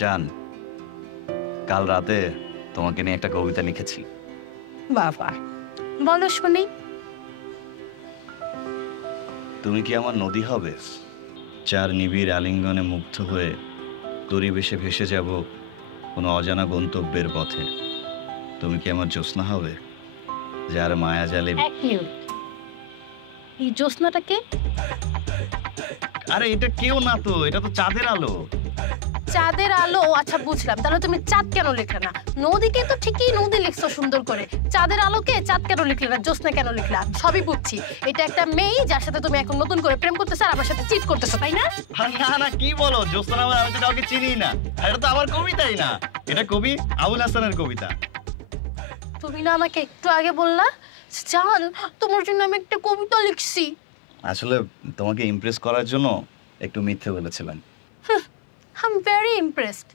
জান, কাল রাতে তোমাকে নিয়ে একটা কবিতা লিখেছি। বাবা, বলো শুনি। তুমি কি আমার নদী হবে, যার নিবিড় আলিঙ্গনে মুগ্ধ হয়ে তরিবেশে ভেসে যাব কোনো অজানা গন্তব্যের পথে? তুমি কি আমার জ্যোৎস্না হবে, যার মায়া জালে। এক মিনিট, এই জ্যোৎস্নাটাকে? আরে এটা কেউ না তো, এটা তো চাঁদের আলো। চাঁদের আলো? আচ্ছা বুঝলাম, তাহলে তুমি চাঁদ কেন লিখলে না? নদীকে তো ঠিকই নদী লিখছো সুন্দর করে, চাঁদের আলোকে চাঁদ কেন লিখলে না, জ্যোৎস্না কেন লিখলা? সবই বুঝছি, এটা একটা মেয়ে যার সাথে তুমি এখন নতুন করে প্রেম করতেছো আর আমার সাথে চিট করতেছো, তাই না? না না, কি বলো, জ্যোৎস্না নামে আমি তো কাউকে চিনি না। এটা তো আমার কবিতাই না, এটা কবি আবুল হাসানের কবিতা। তুমি না আমাকে একটু আগে বললা জান তোমার জন্য আমি একটা কবিতা লিখছি। আসলে তোমাকে ইমপ্রেস করার জন্য একটু মিথ্যে বলেছিলাম। I am very impressed.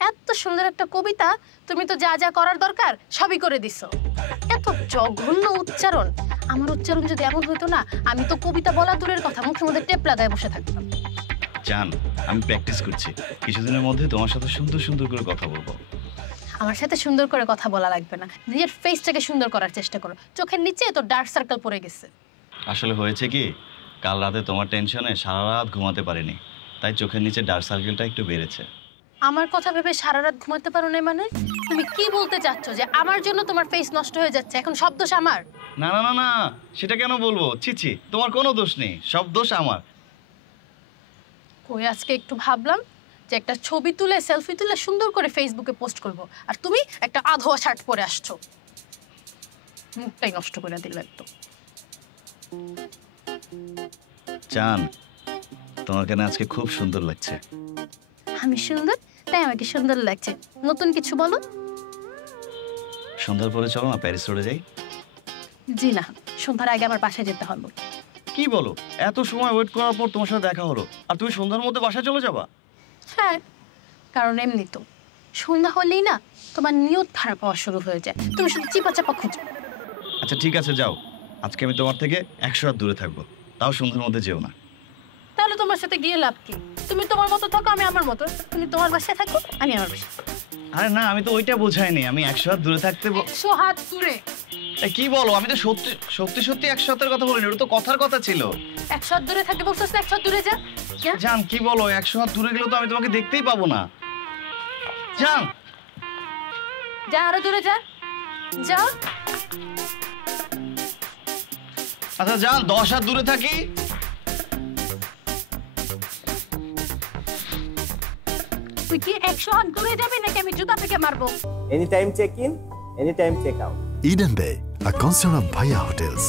এত সুন্দর একটা কবিতা, তুমি তো যা যা করার দরকার সবই করে দিছো। এত জঘন্য উচ্চারণ। আমার উচ্চারণ যদি এমন হতো না, আমি তো কবিতা বলা দূরের কথা মুখের মধ্যে টেপ লাগায় বসে থাকতাম। জান, আমি প্র্যাকটিস করছি, কিছুদিনের মধ্যে তোমার সাথে সুন্দর সুন্দর করে কথা বলবো। আমার সাথে সুন্দর করে কথা বলা লাগবে না, নিজের ফেসটাকে সুন্দর করার চেষ্টা করো। চোখের নিচে তো ডার্ক সার্কেল পড়ে গেছে। আসলে হয়েছে কি, কাল রাতে তোমার টেনশনে সারা রাত ঘুমাতে পারিনি, তাই চোখের নিচে ডার্ক সার্কেলটা একটু বেড়েছে। আমার কথা ভেবে সারা রাত ঘুমাতে পারো না মানে? তুমি কি বলতে চাচ্ছো যে আমার জন্য তোমার ফেস নষ্ট হয়ে যাচ্ছে, এখন সব দোষ আমার? না না না না, সেটা কেন বলবো, ছি, তোমার কোনো দোষ নেই, সব দোষ আমার। কই, আজকে একটু ভাবলাম যে একটা ছবি তুলে সেলফি তুলে সুন্দর করে ফেসবুকে পোস্ট করব, আর তুমি একটা আধোয়া শার্ট পরে আসছো, মুখটাই নষ্ট করে দিল একদম। জান, তোমাকে না আজকে খুব সুন্দর লাগছে। আমি সুন্দর তাই আমাকে সুন্দর লাগছে? নতুন কিছু বলো। সন্ধ্যার পরে চলো না প্যারিস রোডে যাই। জি না, সন্ধ্যার আগে আমার বাসায় যেতে হবে। কি বলো, এত সময় ওয়েট করার পর তোমার সাথে দেখা হলো আর তুমি সন্ধ্যার মধ্যে বাসায় চলে যাবা? হ্যাঁ, কারণ এমনি তো সন্ধ্যা হলেই না তোমার নিয়ত খারাপ হওয়া শুরু হয়ে যায়, তুমি শুধু চিপা চাপা খুঁজো। আচ্ছা ঠিক আছে, যাও, আজকে আমি তোমার থেকে 100 হাত দূরে থাকবো, তাও সন্ধ্যার মধ্যে যেও না। তাহলে তোমার সাথে গিয়ে লাভ কি? তুমি তোমার মতো থাকো, আমি আমার মতো। তুমি তোমার বাসায় থাকো, আমি আমার বাসায়। আরে না, আমি তো ওইটা বোঝাইনি, আমি 100 হাত দূরে থাকতে 100 হাত দূরে? কি বলো, আমি তো সত্যি সত্যি সত্যি 100 হাতের কথা বলিনি, ওটা তো কথার কথা ছিল। 100 হাত দূরে থাকতে বলছিস না, 100 হাত দূরে যা। জান, কি বলো, 100 হাত দূরে গেলে তো আমি তোমাকে দেখতেই পাবো না। জান, যা, আরো দূরে যা, যা। আচ্ছা জান, 10 হাত দূরে থাকি। তুই কি 100 হাত দূরে যাবি নাকি আমি জুতা থেকে মারবো? Anytime check in, anytime check out. Eden Bay, a concern of Bhaiya Hotels.